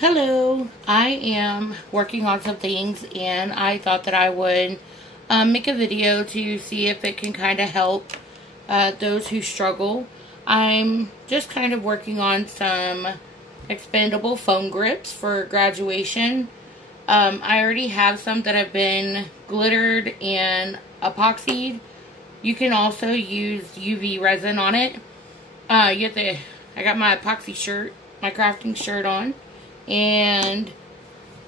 Hello, I am working on some things and I thought that I would make a video to see if it can kind of help those who struggle. I'm just kind of working on some expandable foam grips for graduation. I already have some that have been glittered and epoxied. You can also use UV resin on it. I got my epoxy shirt, my crafting shirt on. And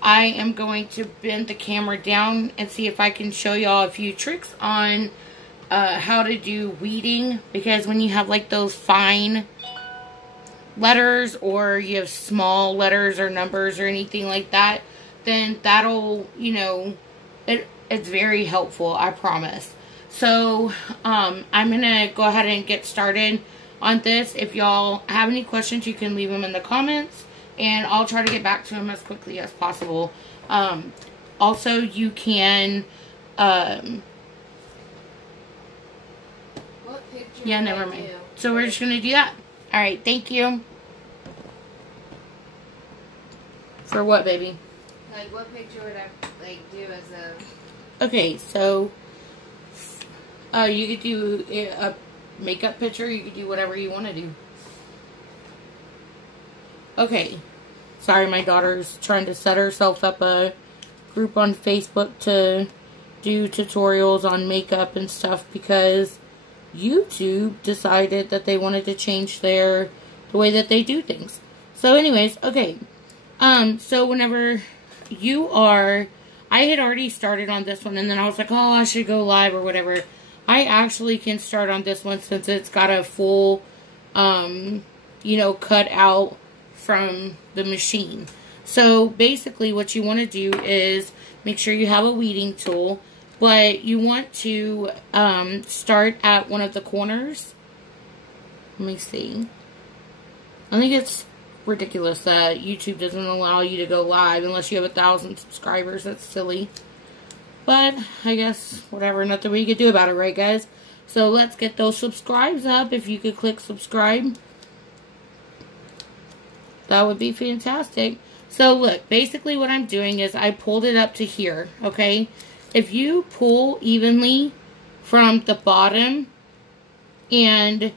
I am going to bend the camera down and see if I can show y'all a few tricks on how to do weeding. Because when you have like those fine letters or you have small letters or numbers or anything like that, then that'll, it's very helpful, I promise. So, I'm going to go ahead and get started on this. If y'all have any questions, you can leave them in the comments. And I'll try to get back to them as quickly as possible. Also, you can, what picture yeah, never mind. So we're just going to do that. Alright, thank you. For what, baby? Like, what picture would I, do as a... Okay, so, you could do a makeup picture. You could do whatever you want to do. Okay, sorry, my daughter's trying to set herself up a group on Facebook to do tutorials on makeup and stuff because YouTube decided that they wanted to change the way that they do things. So anyways, okay, so whenever I had already started on this one and then I was like, oh, I should go live or whatever. I actually can start on this one since it's got a full, cut out from the machine. So basically what you want to do is make sure you have a weeding tool, but you want to start at one of the corners. Let me see. I think it's ridiculous that YouTube doesn't allow you to go live unless you have 1,000 subscribers. That's silly. But I guess whatever, nothing we could do about it, right guys? So let's get those subscribes up. If you could click subscribe, that would be fantastic. So look, basically what I'm doing is I pulled it up to here, okay? If you pull evenly from the bottom and,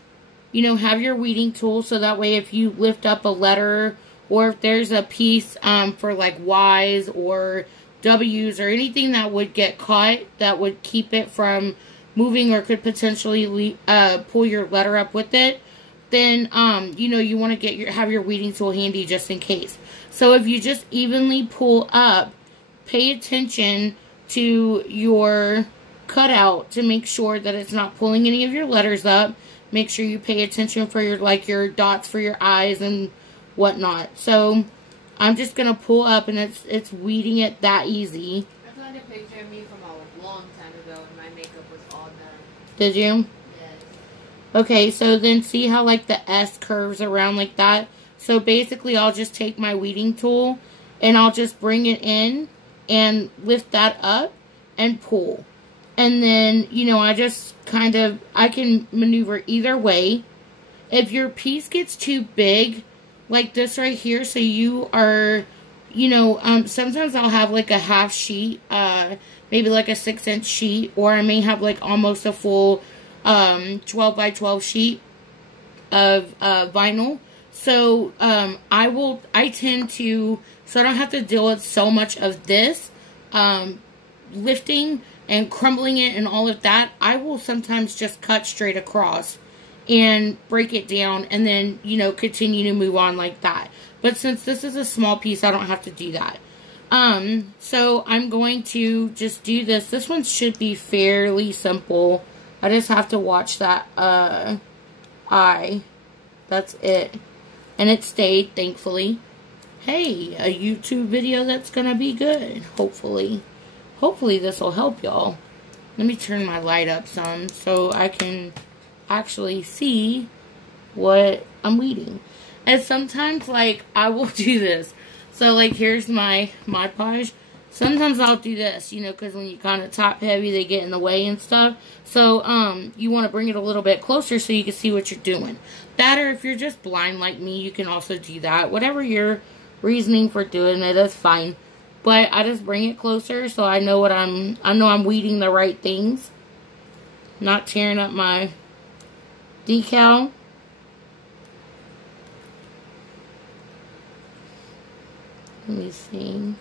have your weeding tool so that way if you lift up a letter or if there's a piece for like Y's or W's or anything that would get caught that would keep it from moving or could potentially pull your letter up with it, then, you want to have your weeding tool handy just in case. So if you just evenly pull up, pay attention to your cutout to make sure that it's not pulling any of your letters up. Make sure you pay attention for your dots for your eyes and whatnot. So I'm just going to pull up and it's weeding it that easy. I found a picture of me from a long time ago when my makeup was all done. Did you? Okay, so then see how like the S curves around like that? So basically I'll just take my weeding tool and I'll just bring it in and lift that up and pull. And then, I just I can maneuver either way. If your piece gets too big, like this right here, so you are, sometimes I'll have like a half sheet, maybe like a 6-inch sheet, or I may have like almost a full 12 by 12 sheet of vinyl. So I tend to, so I don't have to deal with so much of this lifting and crumbling it and all of that. I will sometimes just cut straight across and break it down and then, continue to move on like that. But since this is a small piece, I don't have to do that. So I'm going to just do this. This one should be fairly simple. I just have to watch that eye. That's it. And it stayed, thankfully. Hey, a YouTube video that's going to be good, hopefully. Hopefully this will help y'all. Let me turn my light up some so I can actually see what I'm weeding. And sometimes, I will do this. So, here's my Mod Podge. Sometimes I'll do this, because when you kind of top heavy, they get in the way and stuff. So, you want to bring it a little bit closer so you can see what you're doing. That, or if you're just blind like me, you can also do that. Whatever you're reasoning for doing it. That's fine. But I just bring it closer so I know I'm weeding the right things. Not tearing up my decal. Let me see.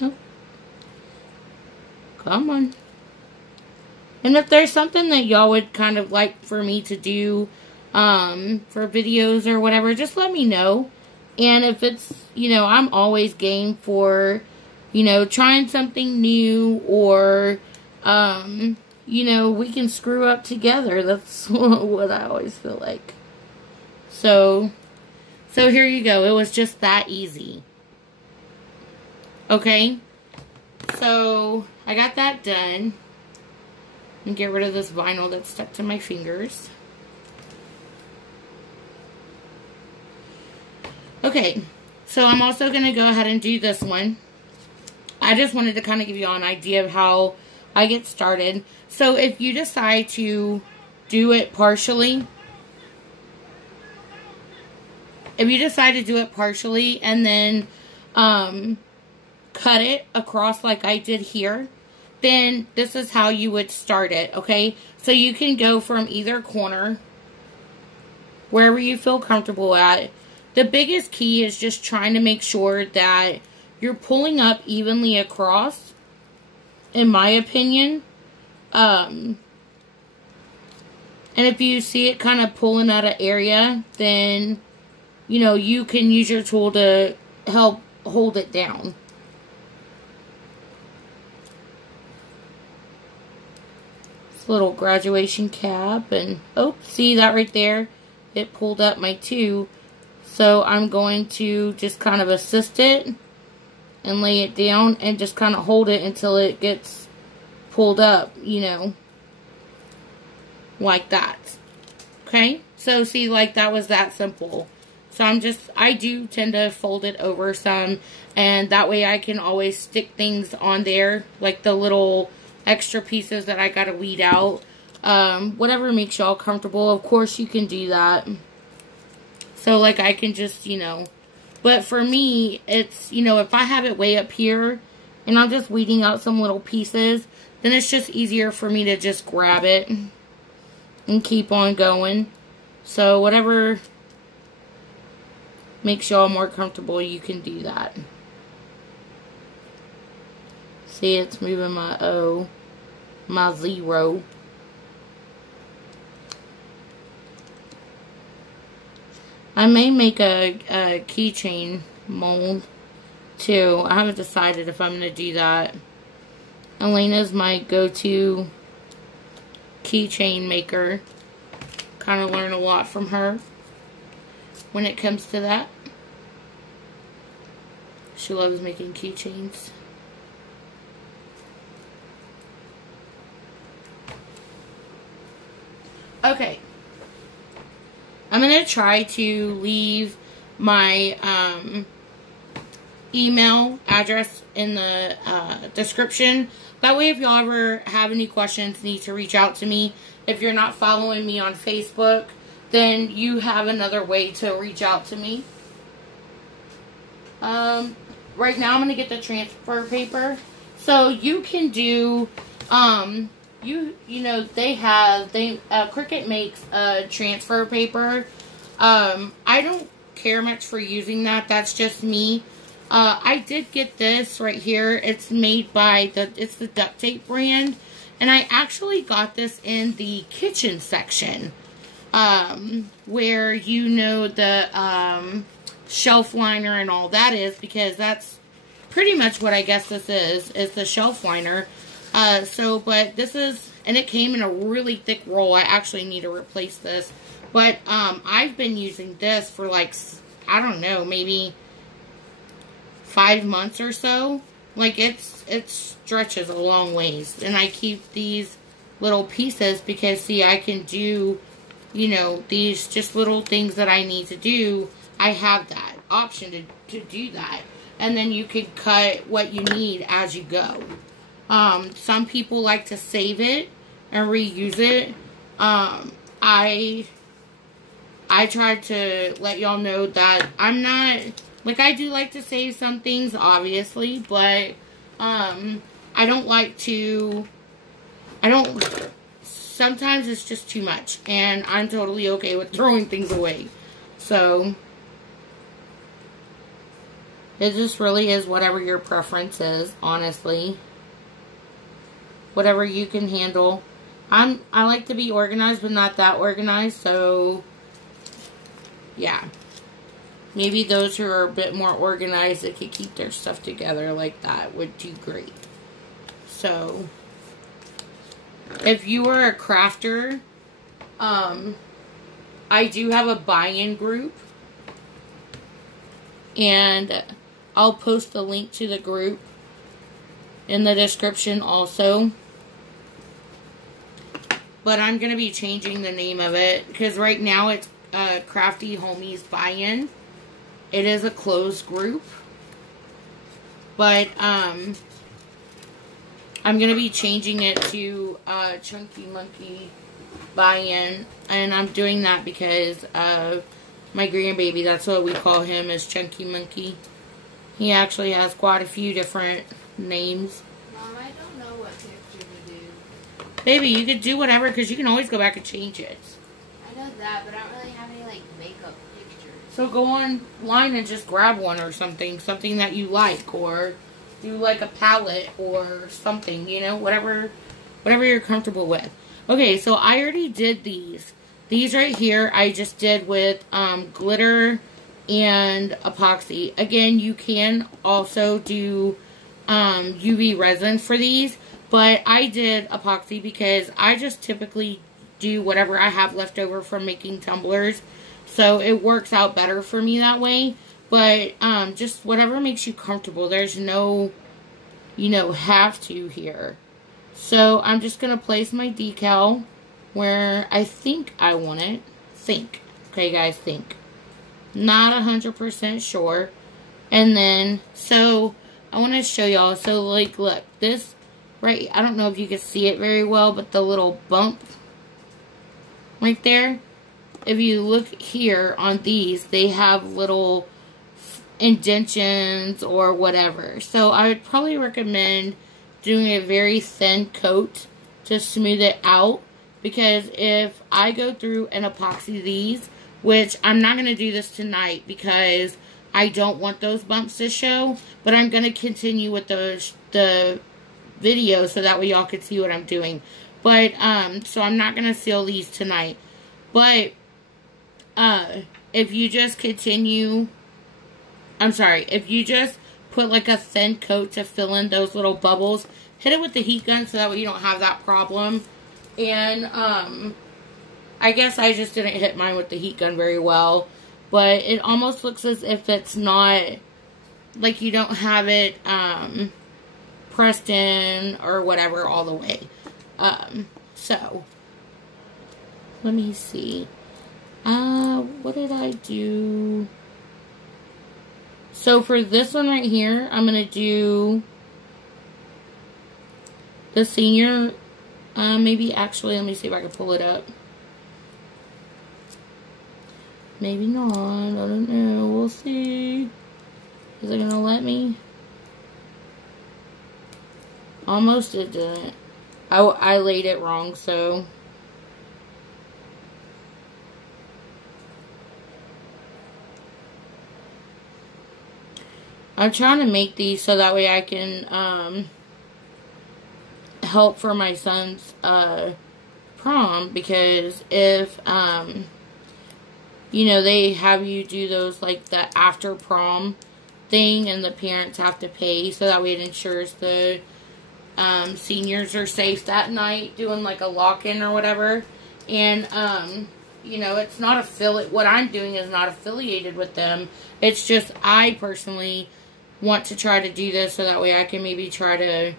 Oh. Come on. And if there's something that y'all would kind of like for me to do for videos or whatever, just let me know. And if it's, you know, I'm always game for, you know, trying something new, or, you know, we can screw up together. That's what I always feel like. So here you go. It was just that easy. Okay. So I got that done. And get rid of this vinyl that's stuck to my fingers. Okay, so I'm also going to go ahead and do this one. I just wanted to kind of give you all an idea of how I get started. So if you decide to do it partially, and then cut it across like I did here, then this is how you would start it, okay? So you can go from either corner, wherever you feel comfortable at. The biggest key is just trying to make sure that you're pulling up evenly across, in my opinion. And if you see it kind of pulling out of area, then, you know, you can use your tool to help hold it down. This little graduation cap, and, oh, see that right there? It pulled up my two. So I'm going to just kind of assist it and lay it down and just kind of hold it until it gets pulled up, you know, like that. Okay? So see, like, that was that simple. So I do tend to fold it over some, and that way I can always stick things on there, like the little extra pieces that I gotta weed out. Whatever makes y'all comfortable. Of course you can do that. So, like, I can just, you know, but for me, it's, you know, if I have it way up here and I'm just weeding out some little pieces, then it's just easier for me to just grab it and keep on going. So, whatever makes y'all more comfortable, you can do that. See, it's moving my O, my 0. I may make a keychain mold, too. I haven't decided if I'm going to do that. Elena's my go-to keychain maker. Kind of learn a lot from her when it comes to that. She loves making keychains. Okay. I'm going to try to leave my email address in the description. That way, if y'all ever have any questions, need to reach out to me. If you're not following me on Facebook, then you have another way to reach out to me. Right now, I'm going to get the transfer paper. So, you can do... You know, Cricut makes a transfer paper. I don't care much for using that. That's just me. I did get this right here. It's made by it's the duct tape brand. And I actually got this in the kitchen section. Where, you know, the, shelf liner and all that is. Because that's pretty much what I guess this is the shelf liner. But this is, and it came in a really thick roll. I actually need to replace this. But, I've been using this for, like, I don't know, maybe 5 months or so. Like, it stretches a long ways. And I keep these little pieces because, see, I can do, you know, these just little things that I need to do. I have that option to do that. And then you can cut what you need as you go. Some people like to save it and reuse it. I I tried to let y'all know that I'm not, like, I do like to save some things, obviously, but, I don't like to, sometimes it's just too much, and I'm totally okay with throwing things away. So, it just really is whatever your preference is, honestly. Whatever you can handle. I like to be organized, but not that organized, so, yeah. Maybe those who are a bit more organized that can keep their stuff together like that would do great. So, if you are a crafter, I do have a buy-in group, and I'll post the link to the group in the description also. But I'm going to be changing the name of it, because right now it's Crafty Homies Buy-In. It is a closed group. But, I'm going to be changing it to Chunky Monkey Buy-In. And I'm doing that because my grandbaby, that's what we call him, is Chunky Monkey. He actually has quite a few different names. Mom, I don't know what picture to do. Baby, you could do whatever, because you can always go back and change it. I know that, but I don't really have any, like, makeup pictures. So go online and just grab one or something. Something that you like, or do like a palette or something, you know, whatever you're comfortable with. Okay, so I already did these. These right here I just did with glitter and epoxy. Again, you can also do UV resin for these, but I did epoxy because I just typically do whatever I have left over from making tumblers, so it works out better for me that way. But just whatever makes you comfortable. There's no, you know, have to here. So I'm just going to place my decal where I think I want it. Think. Okay, guys, think. Not 100% sure. And then, so I want to show y'all. So, like, look, this right, I don't know if you can see it very well, but the little bump right there, if you look here on these, they have little indentions or whatever. So I would probably recommend doing a very thin coat to smooth it out, because if I go through and epoxy these, which I'm not going to do this tonight because I don't want those bumps to show, but I'm going to continue with the video so that way y'all can see what I'm doing. But so I'm not going to seal these tonight. But if you just continue, if you just put like a thin coat to fill in those little bubbles, hit it with the heat gun so that way you don't have that problem. And I guess I just didn't hit mine with the heat gun very well, but it almost looks as if it's not, like you don't have it pressed in or whatever all the way. So let me see. What did I do? So for this one right here, I'm going to do the senior, maybe actually, let me see if I can pull it up. Maybe not, I don't know, we'll see. Is it going to let me? Almost it didn't. I laid it wrong, so. I'm trying to make these so that way I can help for my son's prom, because if you know, they have you do those like the after prom thing and the parents have to pay, so that way it ensures the seniors are safe that night, doing like a lock-in or whatever. And you know, it's not what I'm doing is not affiliated with them. It's just I personally want to try to do this so that way I can maybe try to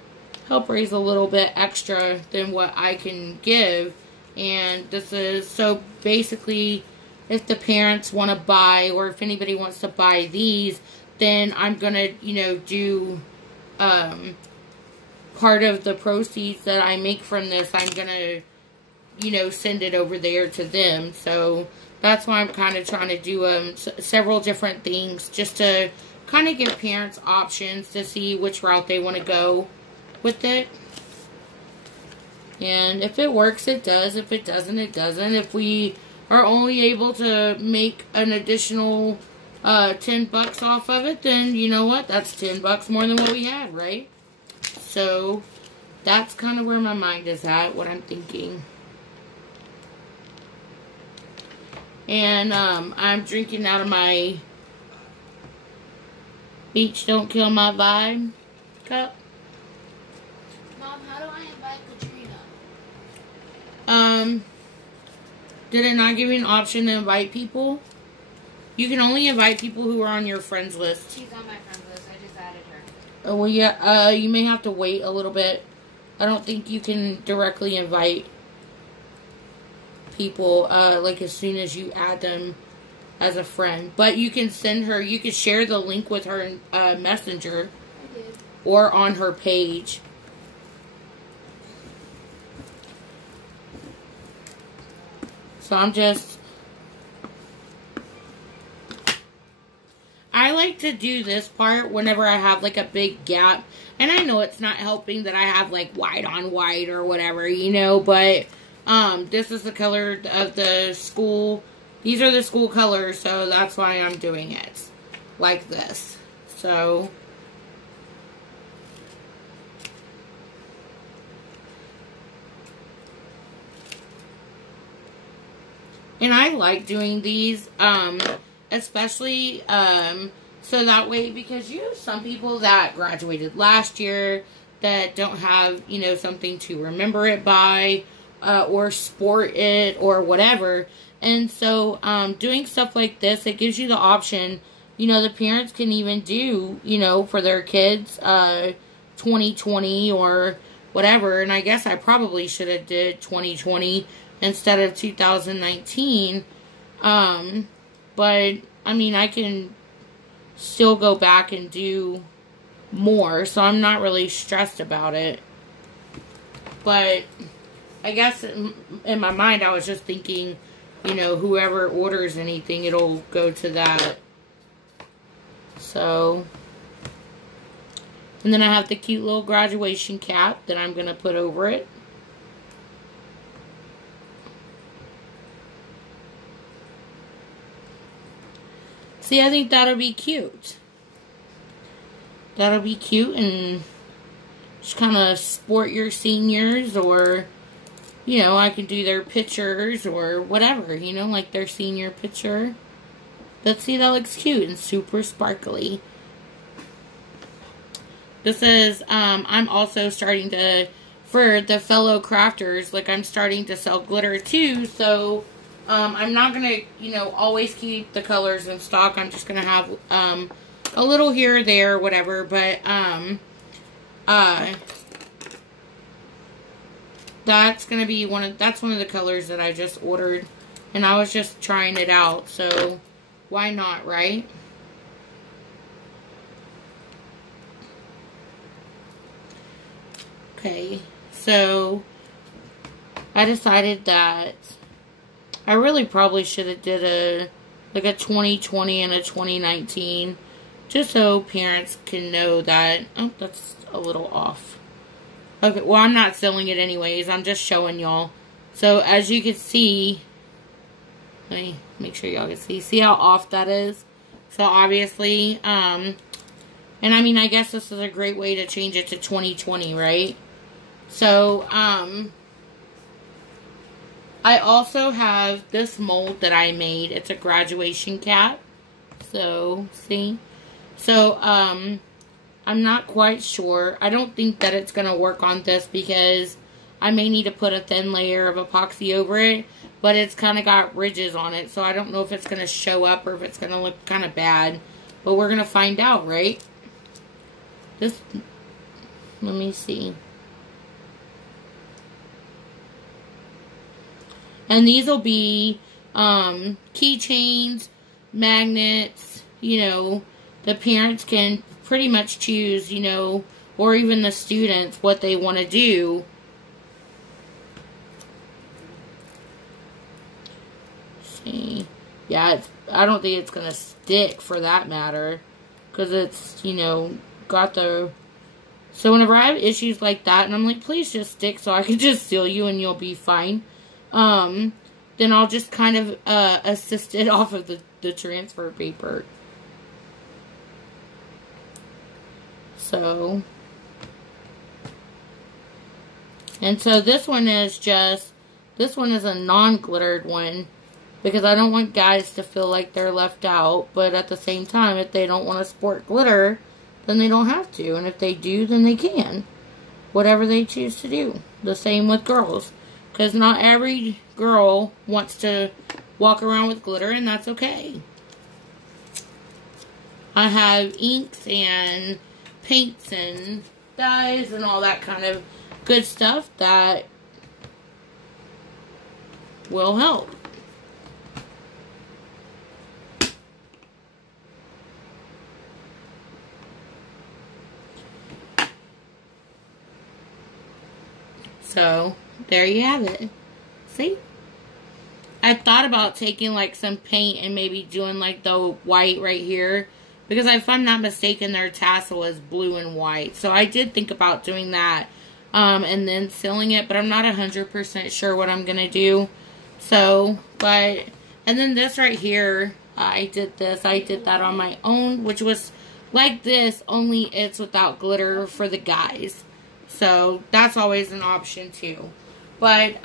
help raise a little bit extra than what I can give. And this is, so basically, if the parents want to buy, or if anybody wants to buy these, then I'm going to, you know, do part of the proceeds that I make from this, I'm going to, you know, send it over there to them. So that's why I'm kind of trying to do several different things just to kind of give parents options to see which route they want to go with it. And if it works, it does. If it doesn't, it doesn't. If we are only able to make an additional $10 off of it, then you know what? That's $10 more than what we had, right? So that's kind of where my mind is at, what I'm thinking. And I'm drinking out of my Beach Don't Kill My Vibe cup. Mom, how do I invite Katrina? Did it not give you an option to invite people? You can only invite people who are on your friends list. She's on my friends list. I just added her. Oh, well, yeah, you may have to wait a little bit. I don't think you can directly invite people, like, as soon as you add them as a friend. But you can send her, you can share the link with her in Messenger. I did. Or on her page. So I like to do this part whenever I have like a big gap. And I know it's not helping that I have like white on white or whatever, you know, but this is the color of the school. These are the school colors, so that's why I'm doing it like this. So and I like doing these, especially, so that way, because you have some people that graduated last year that don't have, you know, something to remember it by, or sport it, or whatever. And so, doing stuff like this, it gives you the option, you know, the parents can even do, you know, for their kids, 2020 or whatever. And I guess I probably should have did 2020 instead of 2019. But, I mean, I can still go back and do more, so I'm not really stressed about it. But I guess in my mind, I was just thinking, you know, whoever orders anything, it'll go to that. So, and then I have the cute little graduation cap that I'm going to put over it. See, I think that'll be cute. That'll be cute and just kind of sport your seniors, or, you know, I can do their pictures or whatever, you know, like their senior picture. Let's see, that looks cute and super sparkly. This is, I'm also starting to, for the fellow crafters, like I'm starting to sell glitter too, so I'm not going to, you know, always keep the colors in stock. I'm just going to have a little here or there, whatever. But that's going to be that's one of the colors that I just ordered. And I was just trying it out. So why not, right? Okay. So I decided that I really probably should have did a 2020 and a 2019, just so parents can know that. Oh, that's a little off. Okay, well, I'm not selling it anyways. I'm just showing y'all. So as you can see, let me make sure y'all can see. See how off that is? So obviously, and I mean, I guess this is a great way to change it to 2020, right? So, I also have this mold that I made. It's a graduation cap. So, see? So, I'm not quite sure. I don't think that it's going to work on this because I may need to put a thin layer of epoxy over it. But it's kind of got ridges on it. So, I don't know if it's going to show up or if it's going to look kind of bad. But we're going to find out, right? This, let me see. And these will be keychains, magnets, you know, the parents can pretty much choose, you know, or even the students, what they want to do. Let's see. yeah, I don't think it's going to stick for that matter. Because it's, you know, got the... So whenever I have issues like that, and I'm like, please just stick so I can just seal you and you'll be fine. Then I'll just kind of assist it off of the transfer paper. So... And so this one is a non-glittered one. Because I don't want guys to feel like they're left out. But at the same time, if they don't want to sport glitter, then they don't have to. And if they do, then they can. Whatever they choose to do. The same with girls. Because not every girl wants to walk around with glitter, and that's okay. I have inks and paints and dyes and all that kind of good stuff that will help. So, there you have it. See? I thought about taking like some paint and maybe doing like the white right here. Because if I'm not mistaken, their tassel is blue and white. So I did think about doing that. And then sealing it. But I'm not 100% sure what I'm going to do. So, and then this right here, I did that on my own. Which was like this, only it's without glitter for the guys. So, that's always an option too. But,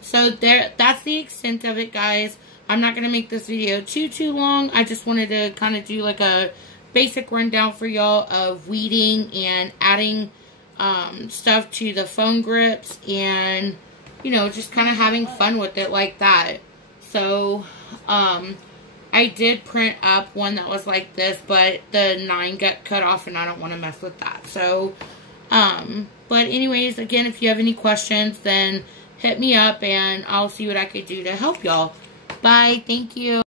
so that's the extent of it, guys. I'm not going to make this video too long. I just wanted to kind of do like a basic rundown for y'all of weeding and adding stuff to the foam grips. And, you know, just kind of having fun with it like that. So, I did print up one that was like this, but the 9 got cut off and I don't want to mess with that. So, but anyways, again, if you have any questions, then hit me up and I'll see what I could do to help y'all. Bye. Thank you.